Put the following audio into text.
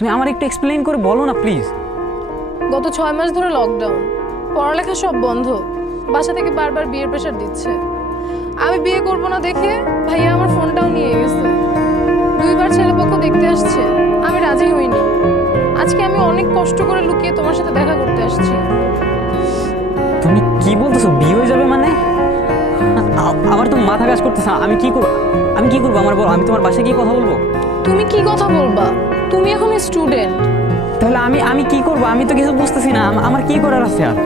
তুমি আমার একটু এক্সপ্লেইন করে বলো না প্লিজ। গত 6 মাস ধরে লকডাউন, পড়ালেখা সব বন্ধ, বাসা থেকে বারবার বিয়ের প্রেশার দিচ্ছে। আমি বিয়ে করব না দেখে ভাইয়া আমার ফোনটাও নিয়ে গেছে। 2বার ছেলেপক্ষ দেখতে আসছে, আমি রাজি হইনি। আজকে আমি অনেক কষ্ট করে লুকিয়ে তোমার সাথে দেখা করতে আসছি। তুমি কি বলতেছো, বিয়ে হয়ে যাবে মানে? আমার তো মাথা কাজ করতেছে না। আমি কি করবো আমার বলো? আমি তোমার বাসায় গিয়ে কথা বলবো? তুমি কি কথা বলবা? তুমি এখন স্টুডেন্ট। তাহলে আমি কি করবো? আমি তো কিছু বুঝতেছি না, আমার কি করার আছে আর?